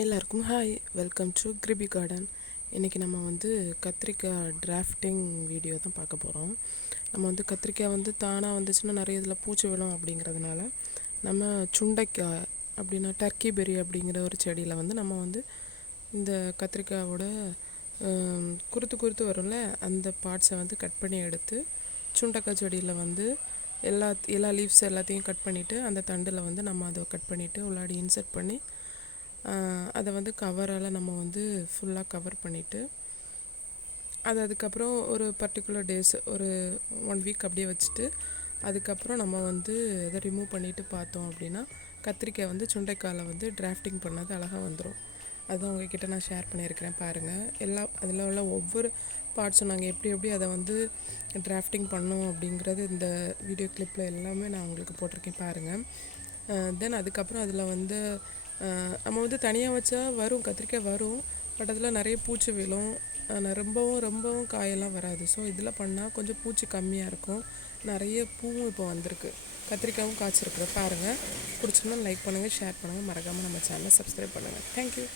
எல்லாருக்கும் hi, welcome to கிரிபி garden. இன்றைக்கி நம்ம வந்து கத்திரிக்காய் டிராஃப்டிங் வீடியோ தான் பார்க்க போகிறோம். நம்ம வந்து கத்திரிக்காய் வந்து தானாக வந்துச்சுன்னா நிறைய இதில் பூச்சி விழும் அப்படிங்கிறதுனால நம்ம சுண்டைக்காய் அப்படின்னா டர்க்கி பெரி அப்படிங்கிற ஒரு செடியில் வந்து நம்ம வந்து இந்த கத்திரிக்காயோட குருத்து குருத்து வரும்ல அந்த பார்ட்ஸை வந்து கட் பண்ணி எடுத்து சுண்டைக்காய் செடியில் வந்து எல்லா லீவ்ஸ் எல்லாத்தையும் கட் பண்ணிவிட்டு அந்த தண்டில் வந்து நம்ம அதை கட் பண்ணிவிட்டு உள்ளாடி இன்சர்ட் பண்ணி அதை வந்து கவரால் நம்ம வந்து ஃபுல்லாக கவர் பண்ணிவிட்டு அதுக்கப்புறம் ஒரு பர்டிகுலர் டேஸ் ஒரு 1 வீக் அப்படியே வச்சுட்டு அதுக்கப்புறம் நம்ம வந்து அதை ரிமூவ் பண்ணிவிட்டு பார்த்தோம் அப்படின்னா கத்திரிக்காய் வந்து சுண்டைக்காயில் வந்து டிராஃப்டிங் பண்ணது அழகாக வந்துடும். அதுதான் உங்ககிட்ட நான் ஷேர் பண்ணியிருக்கிறேன் பாருங்கள். அதில் உள்ள ஒவ்வொரு பார்ட்ஸும் நாங்கள் எப்படி அதை வந்து டிராஃப்டிங் பண்ணோம் அப்படிங்கிறது இந்த வீடியோ கிளிப்பில் எல்லாமே நான் உங்களுக்கு போட்டிருக்கேன் பாருங்கள். தென் அதுக்கப்புறம் அதில் வந்து நம்ம வந்து தனியாக வச்சா வரும், கத்திரிக்காய் வரும், பட் அதில் நிறைய பூச்சி விழும், ரொம்பவும் காயெல்லாம் வராது. ஸோ இதில் பண்ணால் கொஞ்சம் பூச்சி கம்மியாக இருக்கும், நிறைய பூவும் இப்போ வந்திருக்கு, கத்திரிக்காயும் காய்ச்சிருக்குற பாருங்கள். பிடிச்சிருந்தா லைக் பண்ணுங்கள், ஷேர் பண்ணுங்கள், மறக்காமல் நம்ம சேனலை சப்ஸ்கிரைப் பண்ணுங்கள். தேங்க்யூ.